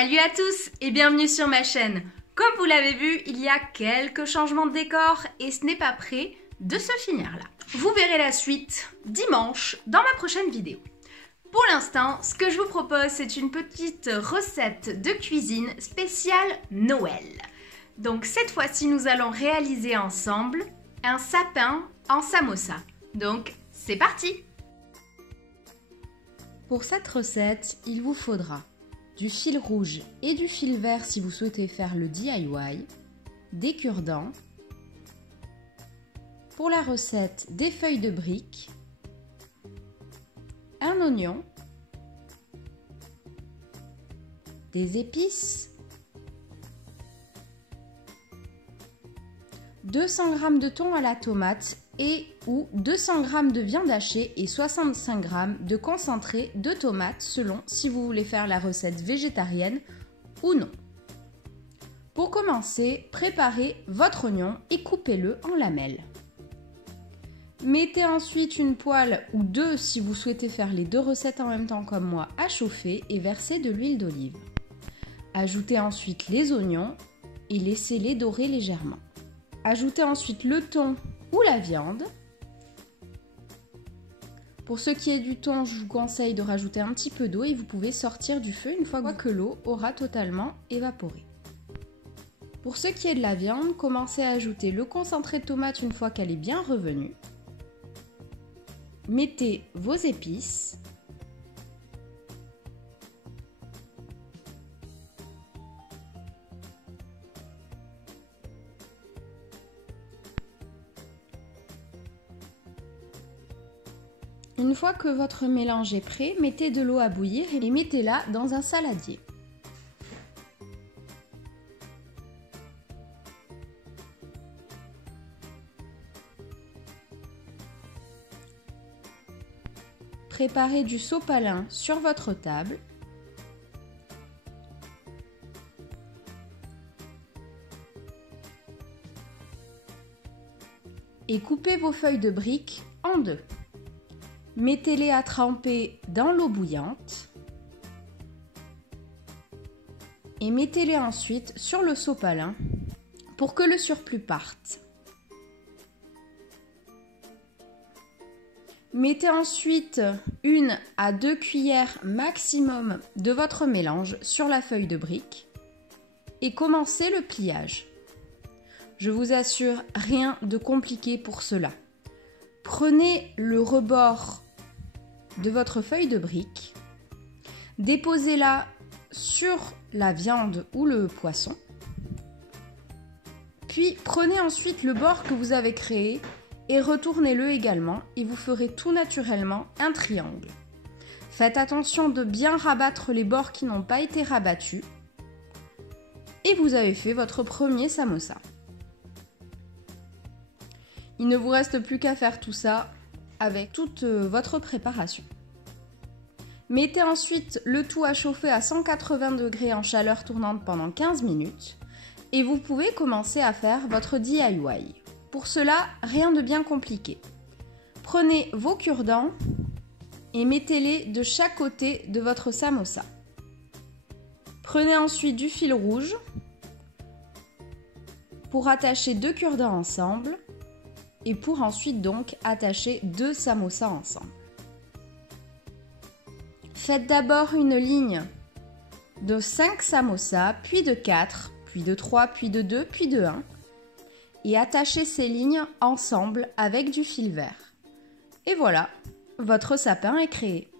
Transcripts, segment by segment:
Salut à tous et bienvenue sur ma chaîne. Comme vous l'avez vu, il y a quelques changements de décor et ce n'est pas prêt de se finir là. Vous verrez la suite dimanche dans ma prochaine vidéo. Pour l'instant, ce que je vous propose, c'est une petite recette de cuisine spéciale Noël. Donc cette fois-ci, nous allons réaliser ensemble un sapin en samosa. Donc c'est parti! Pour cette recette, il vous faudra du fil rouge et du fil vert si vous souhaitez faire le DIY, des cure-dents, pour la recette des feuilles de briques, un oignon, des épices, 200 g de thon à la tomate et ou 200 g de viande hachée et 65 g de concentré de tomate selon si vous voulez faire la recette végétarienne ou non. Pour commencer, préparez votre oignon et coupez-le en lamelles. Mettez ensuite une poêle ou deux si vous souhaitez faire les deux recettes en même temps comme moi à chauffer et versez de l'huile d'olive. Ajoutez ensuite les oignons et laissez-les dorer légèrement. Ajoutez ensuite le thon ou la viande. Pour ce qui est du thon, je vous conseille de rajouter un petit peu d'eau et vous pouvez sortir du feu une fois que l'eau aura totalement évaporé. Pour ce qui est de la viande, commencez à ajouter le concentré de tomate une fois qu'elle est bien revenue. Mettez vos épices. Une fois que votre mélange est prêt, mettez de l'eau à bouillir et mettez-la dans un saladier. Préparez du sopalin sur votre table. Et coupez vos feuilles de briques en deux. Mettez-les à tremper dans l'eau bouillante et mettez-les ensuite sur le sopalin pour que le surplus parte. Mettez ensuite 1 à 2 cuillères maximum de votre mélange sur la feuille de brique et commencez le pliage. Je vous assure, rien de compliqué pour cela. Prenez le rebord de votre feuille de brique, déposez-la sur la viande ou le poisson, puis prenez ensuite le bord que vous avez créé et retournez-le également et vous ferez tout naturellement un triangle. Faites attention de bien rabattre les bords qui n'ont pas été rabattus et vous avez fait votre premier samosa. Il ne vous reste plus qu'à faire tout ça avec toute votre préparation. Mettez ensuite le tout à chauffer à 180 degrés en chaleur tournante pendant 15 minutes et vous pouvez commencer à faire votre DIY. Pour cela, rien de bien compliqué. Prenez vos cure-dents et mettez-les de chaque côté de votre samosa. Prenez ensuite du fil rouge pour attacher deux cure-dents ensemble et pour ensuite donc attacher deux samosas ensemble. Faites d'abord une ligne de 5 samosas, puis de 4, puis de 3, puis de 2, puis de 1 et attachez ces lignes ensemble avec du fil vert. Et voilà, votre sapin est créé.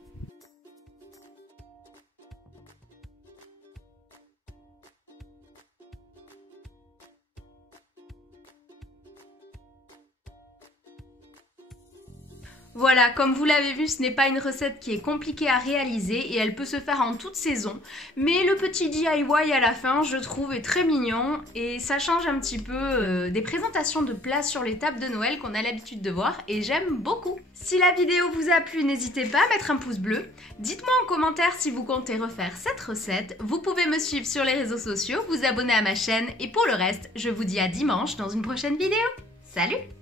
Voilà, comme vous l'avez vu, ce n'est pas une recette qui est compliquée à réaliser et elle peut se faire en toute saison. Mais le petit DIY à la fin, je trouve, est très mignon et ça change un petit peu des présentations de plats sur les tables de Noël qu'on a l'habitude de voir et j'aime beaucoup. Si la vidéo vous a plu, n'hésitez pas à mettre un pouce bleu. Dites-moi en commentaire si vous comptez refaire cette recette. Vous pouvez me suivre sur les réseaux sociaux, vous abonner à ma chaîne et pour le reste, je vous dis à dimanche dans une prochaine vidéo. Salut!